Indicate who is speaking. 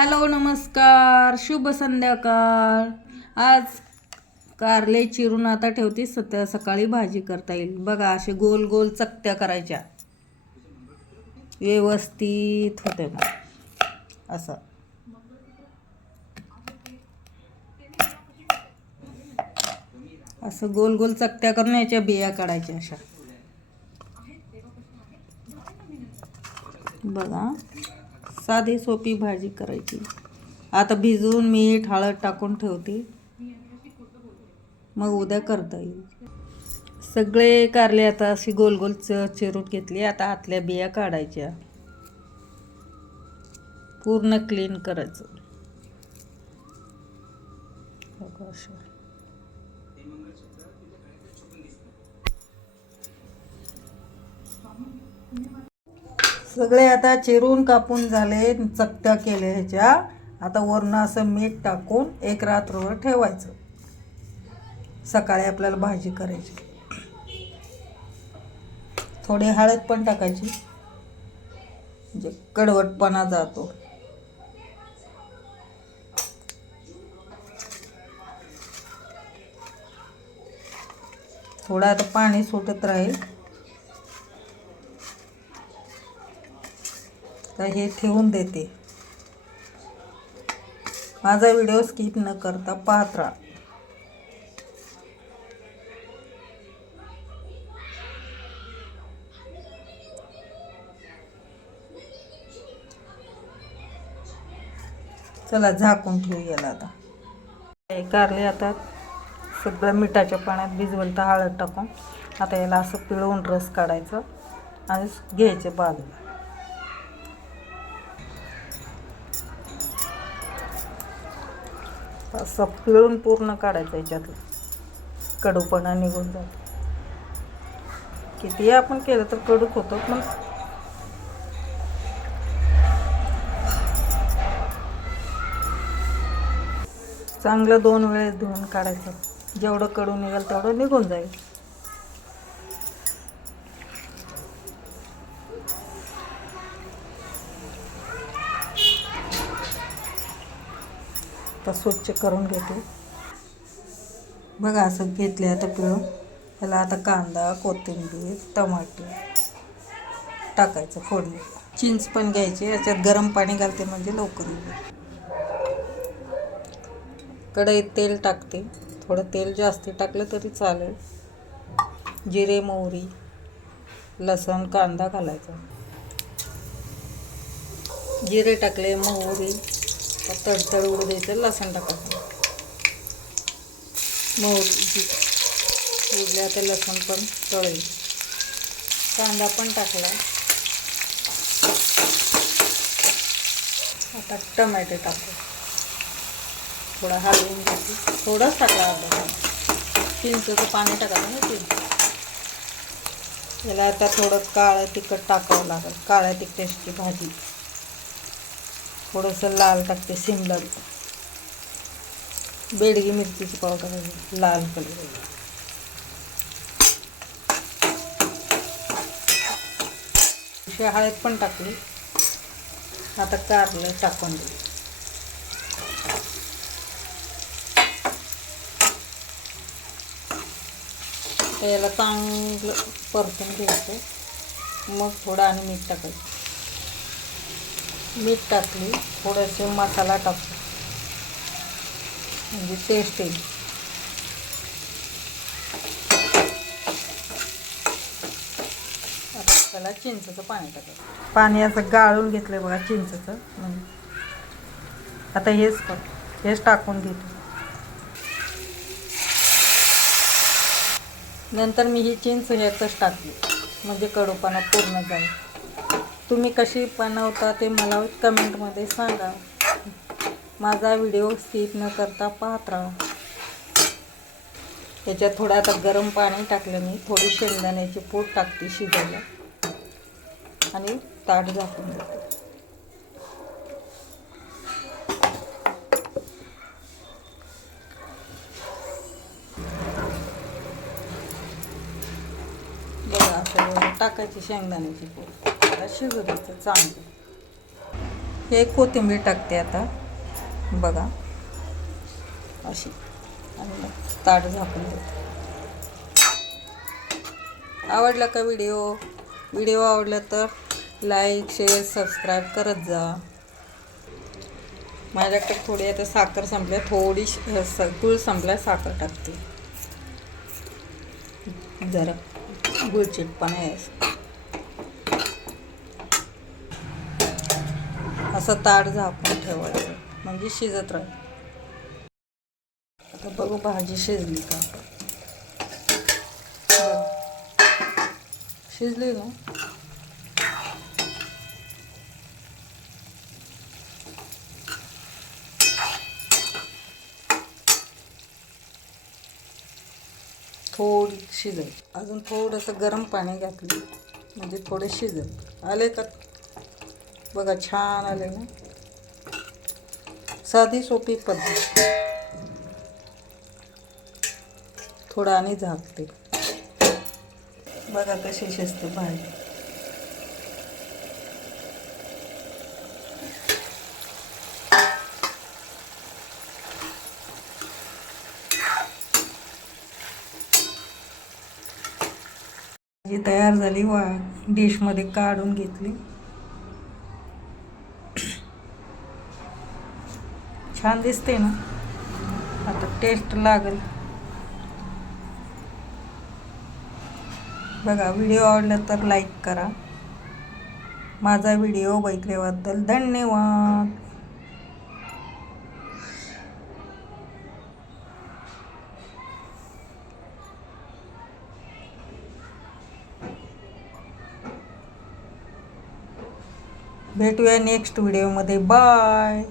Speaker 1: Hello नमस्कार. शुभ संध्याकाळ. आज कारले चिरून आता ठेवते सध्या सकाळी भाजी करता येईल. बघा असे गोल गोल चकत्या करायच्या. व्यवस्थित होते मग. असं. असं गोल गोल चकत्या करून याच्या बिया काढायच्या अशा. बघा. साधी सोपी भाजी करायची. आता भिजवून मीठ हळद टाकून ठेवते. मग उद्या करता येईल. सगळे कारले आता अशी गोल गोल च चिरून घेतली. आता आतल्या बिया काढायच्या. पूर्ण क्लीन करायचं. सगळे आता चिरून कापून झाले चकत्या केल्या ह्याच्या. आता वरनं असं मीठ टाकून एक रात्रभर ठेवायचं. सकाळी आपल्याला भाजी करायची. थोडी हळद पण टाकायची. म्हणजे कडवटपणा जातो. थोडं आता पाणी सुटत राहील. तर हे ठेवून देते. माझा व्हिडिओ स्किप न करता पाहत राहा. चला झाकून ठेवू याला आता. कारले आता सगळं मिठाच्या पाण्यात भिजवलं तर हळद टाकून आता याला असं पिळवून रस काढायचं आणि घ्यायचे बाजूला. असं पिळून पूर्ण काढायचं याच्यातलं. कडूपणा निघून जातो. किती आपण केलं तर कडूक होतो पण चांगलं दोन वेळेस धुवून काढायचं. जेवढं कडू निघेल तेवढं निघून जाईल. आता स्वच्छ करून घेते. बघा असं घेतले आता पिळून. त्याला आता कांदा कोथिंबीर टमाटे टाकायचं फोडणी. चिंच पण घ्यायची याच्यात गरम पाणी घालते म्हणजे लवकर कढईत तेल टाकते. थोडं तेल जास्त टाकलं तरी चालेल. जिरे मोहरी लसण कांदा घालायचा. जिरे टाकले मोहरी तडतड उडू द्यायचं लसण टाकायचं. मोहरी उडल्या तर लसूण पण तळेल कांदा पण टाकला. आता टमॅटो टाकू. थोडा हलवून टाकू थोडंच टाकला अर्धा चिंचचं पाणी टाकायचं ना चिंच याला आता थोडं काळं तिखट टाकावं लागेल. काळ्या तिखटाची भाजी. थोडंसं लाल टाकते शिमला बेडगी मिरचीची पावडर लाल कलर. हळद पण टाकली. आता कारलं टाकून दिली याला चांगलं परतून घ्यायचं. मग थोडं आणि मीठ टाकायचं. मीठ टाकली थोडेसे मसाला टाकतो म्हणजे टेस्ट येईल आता त्याला चिंचचं पाणी टाकायचं. पाणी असं गाळून घेतलं बघा चिंचचं. म्हणजे आता हेच कर हेच टाकून घेतो नंतर मी ही चिंच ह्यातच टाकली. म्हणजे कडूपणा पूर्ण जाईल तुम्ही कशी बनवता ते मला कमेंटमध्ये सांगा. माझा व्हिडिओ स्किप न करता पाहत राहा. त्याच्यात थोडं आता गरम पाणी टाकलं मी. थोडी शेंगदाण्याची पूड टाकते शिजायला. आणि ताट झाकून देते. बघा असं टाकायची शेंगदाण्याची पूड. त्याला शिजू द्यायचं चांगलं. हे कोथिंबीर टाकते आता. बघा. अशी. आणि ताट झाकून देते. आवडला का व्हिडिओ? व्हिडिओ आवडला तर लाईक शेअर सबस्क्राईब करत जा. माझ्याकडे थोडी आता साखर संपल्या थोडी गुळ संपल्या साखर टाकते. जरा गुळचिटपणा आहे. असं ताट झाकून ठेवायचं. म्हणजे शिजत राहील. आता बघू भाजी शिजली का? शिजली ना? थोडी शिजल. अजून थोडंसं गरम पाणी घातलं. म्हणजे थोडे शिजल. आले का? बघा छान आले ना. साधी सोपी पद्धत. थोडा आणि झाकते. बघा कशी शिजते भाजी भाजी तयार झाली वा डिशमध्ये काढून घेतली. छान दिसते ना. आता टेस्ट लागेल. बघा व्हिडिओ आवडला तर लाईक करा. माझा व्हिडिओ बघितल्याबद्दल धन्यवाद. भेटूया नेक्स्ट व्हिडिओमध्ये बाय